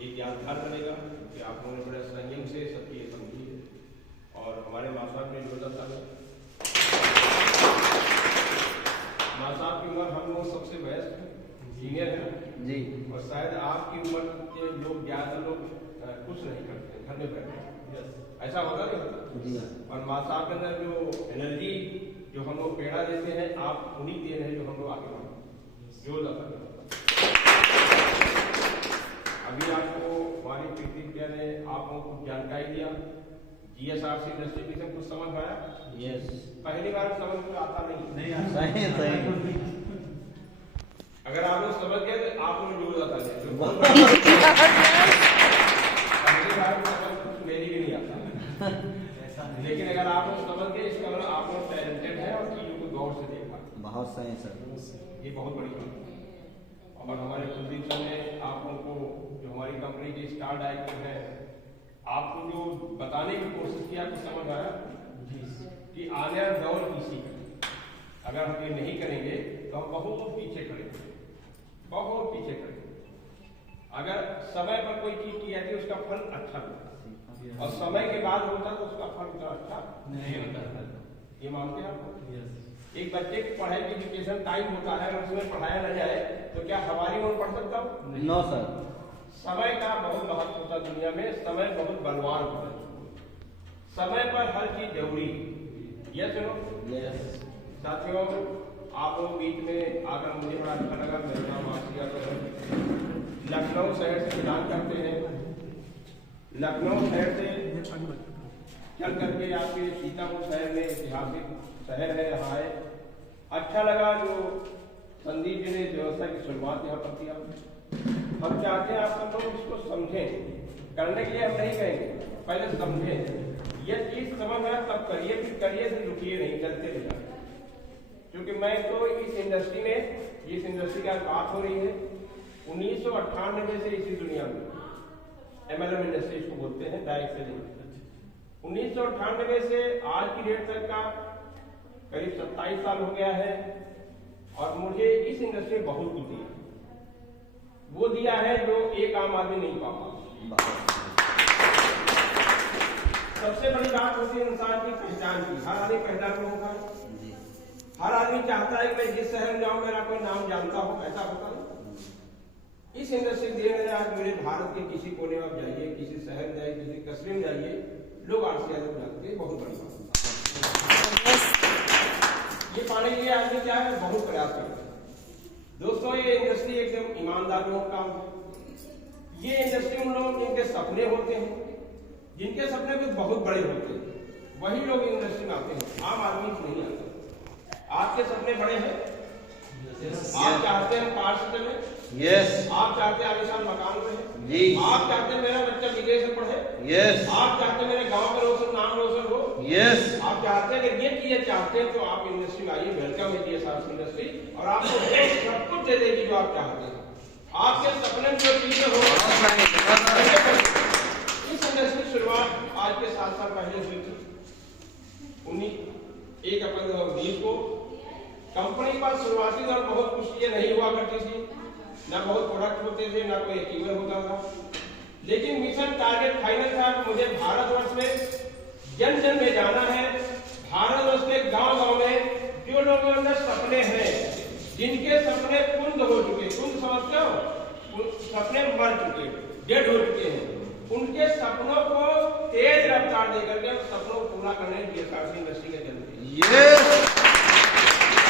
एक यादगार बनेगा कि आप लोगों ने बड़े संयम से सब चीज़ें समझी है। और हमारे माँ साहब ने जो था माँ साहब की उम्र हम लोग सबसे वयस्क है, सीनियर है जी। और शायद आपकी उम्र के लोग ज़्यादा लोग कुछ नहीं करते, घर में बैठे ऐसा होता नहीं होता जी। और माँ साहब के अंदर जो एनर्जी जो हम लोग पेड़ा देते हैं, आप उन्हीं देन है जो हम लोग आगे बढ़े जो लगा। अभी आपको हमारी प्रीति भैया ने आप लोगों को जानकारी दिया, GSRC इंडस्ट्री मिशन कुछ समझ आया? यस। पहली बार समझ में आता नहीं सही सही। अगर आप लोग समझ गए तो आप लोग जोड़ जाता है। पहली बार समझ कुछ मेरी भी नहीं आता, लेकिन अगर आप लोग समझ गए इसका मतलब आप लोग टैलेंटेड है और चीजों को गौर से देखा। बहुत सही सर, ये बहुत बड़ी बात है। और हमारे कुलदीप सर ने आप लोगों को जो हमारी कंपनी के स्टार डायरेक्टर है, आपको जो बताने की कोशिश किया तो समझ आया कि आने वाला दौर इसी का, अगर हम ये नहीं करेंगे तो हम बहुत पीछे खड़े, बहुत पीछे खड़े। अगर समय पर कोई चीज की जाती है उसका फल अच्छा होता और समय के बाद होता तो उसका फल उतना अच्छा नहीं होता। ये मानते हैं आप? एक बच्चे की पढ़ाई की एजुकेशन टाइम होता है और उसमें पढ़ाया न जाए तो क्या हमारी उम्र पढ़ सकता हूँ? No sir. समय का बहुत महत्व होता है दुनिया में, समय बहुत बलवान होता है, समय पर हर चीज जरूरी है। यस यस साथियों, आप लोग बीच में आकर मुझे बड़ा अच्छा लगा। मेरा नाम आसिया है, लखनऊ शहर से बिलोंग करते हैं। लखनऊ शहर से चल करके आपके सीतापुर शहर में ऐतिहासिक शहर है, यहाँ है। अच्छा लगा जो संदीप जी ने व्यवस्था की शुरुआत यहाँ पर किया। हम चाहते हैं आप सब लोग इसको समझें, करने के लिए हम नहीं कहेंगे, पहले समझें। यह चीज समझ आए तब करिए, फिर करिए, फिर रुकिए नहीं, चलते रहिए। क्योंकि मैं तो इस इंडस्ट्री में, जिस इंडस्ट्री की बात हो रही है, 1998 से इसी दुनिया में MLM इंडस्ट्री इसको बोलते हैं, डायरेक्ट सेलिंग। 1998 से आज की डेट तक का करीब 27 साल हो गया है और मुझे इस इंडस्ट्री में बहुत कुछ दिया, वो दिया है जो एक आम आदमी नहीं पा पाता। सबसे बड़ी बात होती है इंसान की पहचान की। हर आदमी पहचान को होता है, हर आदमी चाहता है कि मैं जिस शहर में जाऊं मेरा कोई नाम जानता हो, ऐसा होता है। इस इंडस्ट्री देने आज मेरे भारत के किसी कोने में जाइए, किसी शहर में जाइए, किसी कस्बे में जाइए, लोग आरसी यादव जानते हैं, बहुत बड़ी बात। ये पाने के लिए आदमी क्या है, बहुत प्रयास करता है। दोस्तों, ये इंडस्ट्री एकदम ईमानदार लोगों का काम है। ये इंडस्ट्री उन लोगों जिनके सपने होते हैं, जिनके सपने कुछ बहुत बड़े होते हैं, वही लोग इंडस्ट्री में आते हैं, आम आदमी नहीं आता। आपके सपने बड़े हैं, आप चाहते हैं पार से चले, यस। आप चाहते हैं आलिशान मकान रहे जी। आप चाहते हैं मेरा बच्चा विदेश में पढ़े, यस। आप चाहते हैं मेरे गांव का रोशन नाम रोशन हो, यस। आप चाहते हैं कि ये चीजें चाहते हैं तो आप इंडस्ट्री में आइए। वेलकम है GSRC इंडस्ट्री और आपको सब कुछ दे देगी जो आप चाहते हैं। आपके सपने में जो चीजें हो, इस इंडस्ट्री की शुरुआत आज के 7 साल पहले हुई थी। 1 अप्रैल 2019 को कंपनी पर शुरुआती दौर बहुत कुछ चीजें नहीं हुआ करती थी, ना बहुत प्रोडक्ट होते थे, ना कोई अचीवमेंट होता था। लेकिन मिशन टारगेट फाइनल था कि मुझे भारतवर्ष में जन जन में जाना है। भारतवर्ष के गांव गांव में जो लोगों के अंदर सपने हैं, जिनके सपने कुंद हो चुके, कुंद समझते हो, सपने मर चुके, डेड हो चुके हैं, उनके सपनों को तेज रफ्तार देकर के सपनों को पूरा करने GSRC इंडस्ट्री के जरिए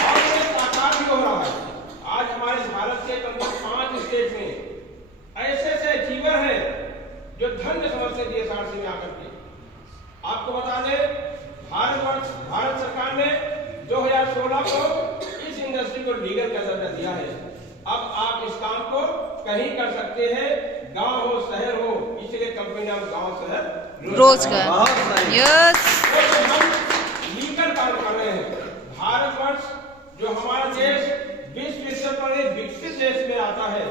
और ये साकार भी हो रहा है। आज हमारे भारत के करीब 5 स्टेट में ऐसे ऐसे अचीवर हैं जो धन्य समझते हैं GSRC में आकर के। आपको बता दें, भारत सरकार ने 2016 को इस इंडस्ट्री को लीगल का दर्जा दिया है। अब आप इस काम को कहीं कर सकते हैं, गांव हो शहर हो, इसलिए कंपनी नाम गांव शहर रोजगार। यस, हम लीगल काम कर रहे हैं। भारतवर्ष जो हमारा देश विश्व स्तर पर एक विकसित देश में आता है,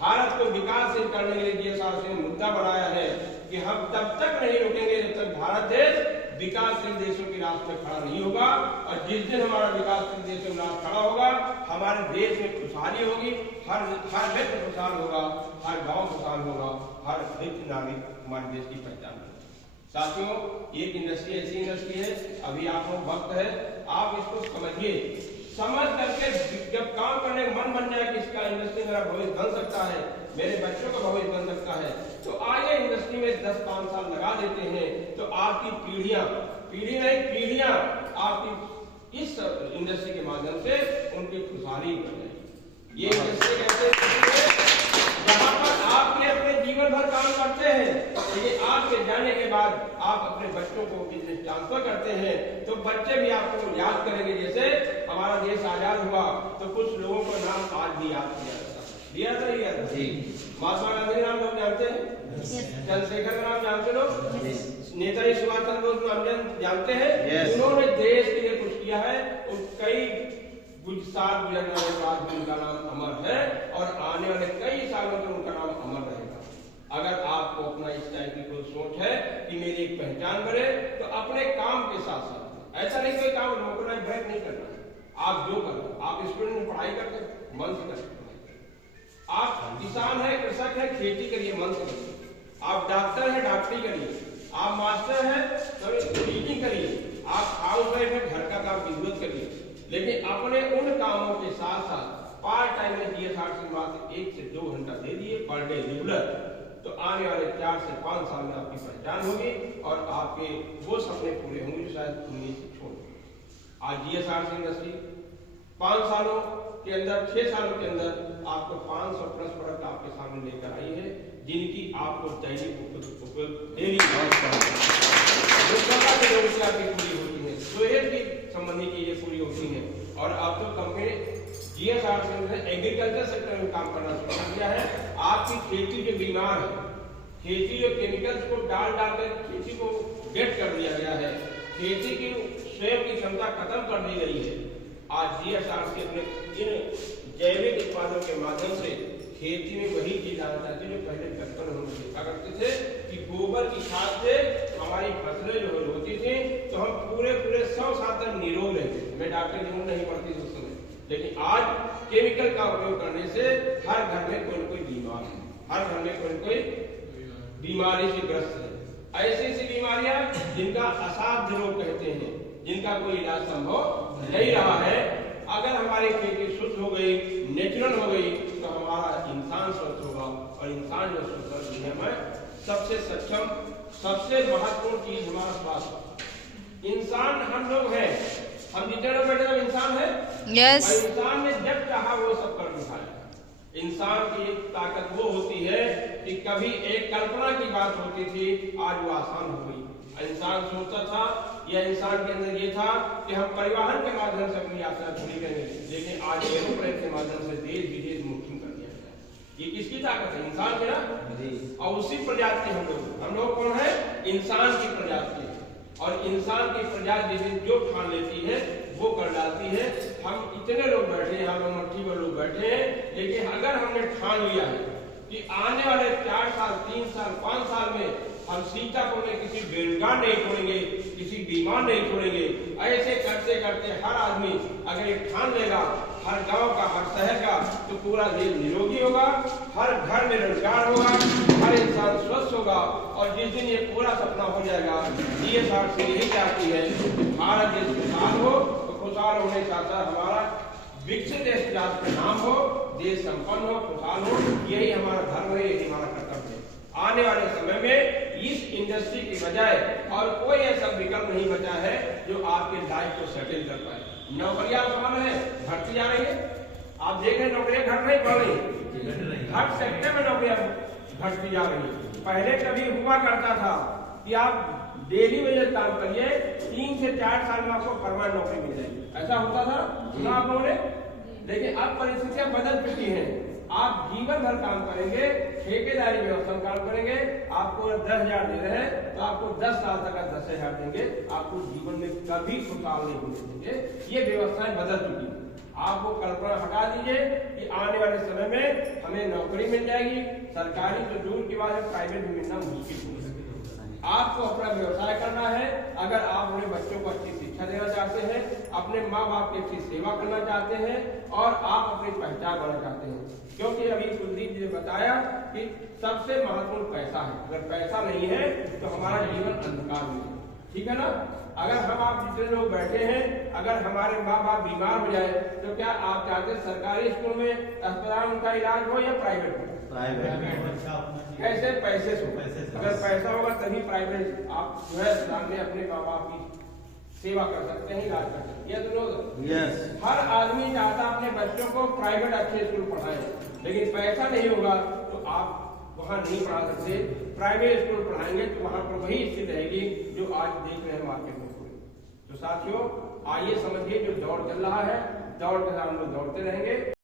भारत को विकासशील करने के लिए GSRC ने मुद्दा बनाया है कि हम तब तक नहीं रुकेंगे जब तक भारत देश विकासशील देशों की राह में खड़ा नहीं होगा। और जिस दिन हमारा विकासशील देशों की राह खड़ा होगा, हमारे देश में खुशहाली होगी, हर व्यक्ति खुशहाल होगा, हर गांव खुशहाल होगा, हर व्यक्ति नागरिक हमारे देश की पहचान होगा। साथियों, एक इंडस्ट्री ऐसी इंडस्ट्री है, अभी आप लोग वक्त है, आप इसको समझिए, समझ करके जब काम करने का मन बन जाए कि इसका इंडस्ट्री मेरा भविष्य बन सकता है, मेरे बच्चों का भविष्य बन सकता है, तो आइए इंडस्ट्री में 10-5 साल लगा देते हैं, तो आपकी पीढ़ियां आपकी इस इंडस्ट्री के माध्यम से उनकी खुशहाली बन जाएगी। ये इंडस्ट्री कैसे जहां पर आपके अपने जीवन भर काम करते हैं, लेकिन आपके जाने के बाद आप अपने बच्चों को बिजनेस ट्रांसफर करते हैं, तो बच्चे भी आपको याद करेंगे। जैसे हमारा देश आजाद हुआ तो कुछ लोगों का नाम आज भी याद किया जाता है, जी। महात्मा गांधी नाम लोग जानते हैं, चंद्रशेखर का नाम जानते लोग, नेताजी सुभाष चंद्र बोस नाम जानते हैं, उन्होंने देश के लिए कुछ किया है, कई कुछ साल गुजरने के बाद भी उनका नाम अमर है और आने वाले कई सालों तक उनका नाम अमर रहेगा। अगर आपको अपना इस टाइप की कोई सोच है कि मेरी एक पहचान बने, तो अपने काम के साथ साथ ऐसा नहीं कोई काम नौकरी ब्रेक नहीं करना है, आप जो करो, आप स्टूडेंट में पढ़ाई करते मन से करते, आप किसान है, कृषक है, खेती करिए मन से करिए, आप डॉक्टर है, डॉक्टरी करिए, आप मास्टर है तो टीचिंग करिए, आप हाउस वाइफ है, घर का काम बिजनेस करिए, लेकिन अपने उन कामों के साथ साथ पार्ट टाइम में GSRC मात्र 1 से 2 घंटा दे दिए पर डे रेगुलर, तो आने वाले 4 से 5 साल में आपकी पहचान होगी और आपके वो सपने पूरे होंगे जो शायद उम्मीद से छोड़। आज GSRC इंडस्ट्री 5 सालों के अंदर, 6 सालों के अंदर आपको 500 प्लस प्रोडक्ट आपके सामने लेकर आई है, जिनकी आपको दैनिक डेली की पूरी होती है, सेहत की संबंधी चीजें पूरी होती हैं। और अब तो कंपनी GSRC ने एग्रीकल्चर सेक्टर में काम करना शुरू कर दिया है। आपकी खेती जो बीमार है, खेती जो केमिकल्स को डाल कर खेती को डेड कर दिया गया है, खेती की स्वयं की क्षमता खत्म कर दी गई है। आज GSRC अपने इन जैविक उत्पादों के माध्यम से खेती में वही चीज आना चाहती है जो पहले बचपन हम देखा करते थे कि गोबर की खाद से हमारी फसलें जो होती थी, तो हम पूरे 100 साल तक निरोग रहते थे, मैं डॉक्टर जरूर नहीं पड़ती उस समय। लेकिन आज केमिकल का उपयोग करने से हर घर में कोई न कोई बीमार है, हर घर में कोई न कोई बीमारी से ग्रस्त है। ऐसी बीमारियां जिनका असाध्य रोग कहते हैं, जिनका कोई इलाज संभव नहीं रहा है, अगर हमारी खेती शुद्ध हो गई, नेचुरल हो गई, तो हमारा इंसान स्वस्थ होगा। और इंसान जो स्वस्थ दुनिया में सबसे सक्षम, सबसे महत्वपूर्ण चीज हमारा स्वास्थ्य। इंसान हम लोग हैं, हम जितने लोग बैठे हैं इंसान है, यस। और इंसान ने जब चाहा वो सब कर दिखाया। इंसान की एक ताकत वो होती है कि कभी एक कल्पना की बात होती थी, आज वो आसान हो गई। इंसान सोचता था या इंसान के अंदर ये था कि हम परिवहन के माध्यम से अपनी यात्रा पूरी करेंगे, लेकिन आज एरोप्लेन के माध्यम से देश विदेश मुक्ति कर दिया गया। ये किसकी ताकत है? इंसान की ना। और उसी प्रजाति हम लोग कौन है? इंसान की प्रजाति। और इंसान की प्रजाति जो ठान लेती है वो कर डालती है। हम इतने लोग बैठे हैं, हम मट्टी पर लोग बैठे हैं, लेकिन अगर हमने ठान लिया है कि आने वाले 4 साल, 3 साल, 5 साल में हम सीतापुर में किसी बेरोजगार नहीं छोड़ेंगे, किसी बीमार नहीं छोड़ेंगे, ऐसे करते करते हर आदमी अगर ये ठान लेगा, हर गांव का, हर शहर का, तो पूरा देश निरोगी होगा, हर घर में रोजगार होगा, हर इंसान स्वस्थ होगा। और जिस दिन ये पूरा सपना हो जाएगा, GSRC यही चाहती है कि भारत देश खुशहाल हो, तो खुशहाल होने के साथ साथ हमारा विकसित देश राष्ट्र का नाम हो, देश संपन्न हो, खुशहाल हो। यही हमारा धर्म है, यही हमारा कर्तव्य है। आने वाले समय में इस इंडस्ट्री की बजाय और कोई ऐसा विकल्प नहीं बचा है जो आपके लाइफ को सेटल कर पाए। नौकरियां समान है, घटती जा रही है। आप देख रहे नौकरियां घट नहीं पड़ रही, हर सेक्टर में नौकरियां घटती जा रही है। पहले कभी हुआ करता था कि आप डेली वेजेस काम करिए, 3 से 4 साल में आपको परमानेंट नौकरी मिल जाएगी, ऐसा होता था, सुना आप लोगों ने। लेकिन अब परिस्थितियां बदल चुकी हैं। आप जीवन भर काम करेंगे, ठेकेदारी व्यवस्था में काम करेंगे, आपको 10,000 दे रहे हैं तो आपको 10 साल तक 10,000 देंगे, आपको जीवन में कभी खुशहाल नहीं होने देंगे। ये व्यवस्थाएं बदल चुकी हैं। आप वो कल्पना हटा दीजिए कि आने वाले समय में हमें नौकरी मिल जाएगी, सरकारी तो दूर की बात है, प्राइवेट भी मिलना मुश्किल हो सके। आपको अपना व्यवसाय करना है। अगर आप अपने बच्चों को अच्छी शिक्षा देना चाहते हैं, अपने माँ बाप की अच्छी सेवा करना चाहते हैं और आप अपनी पहचान बनाना चाहते हैं, क्योंकि अभी कुलदीप जी ने बताया कि सबसे महत्वपूर्ण पैसा है। अगर पैसा नहीं है तो हमारा जीवन अंधकार में है, ठीक है ना। अगर हम आप जितने लोग बैठे हैं, अगर हमारे माँ बाप बीमार हो जाए तो क्या आप चाहते हैं सरकारी स्कूल में अस्पताल उनका इलाज हो या प्राइवेट में? कैसे? पैसे से। अगर पैसा होगा तभी प्राइवेट आप जो है अस्पताल में अपने माँ बाप की सेवा कर सकते हैं, इलाज कर सकते हैं। ये दोनों यस। हर आदमी चाहता अपने बच्चों को प्राइवेट अच्छे स्कूल पढ़ाए, लेकिन पैसा नहीं होगा तो आप वहाँ नहीं पढ़ा सकते। प्राइवेट स्कूल पढ़ाएंगे तो वहाँ पर वही स्थिति रहेगी जो आज देख रहे हैं मार्केट में। तो साथियों, आइए समझिए जो दौर चल रहा है, दौड़ के साथ हम लोग दौड़ते रहेंगे।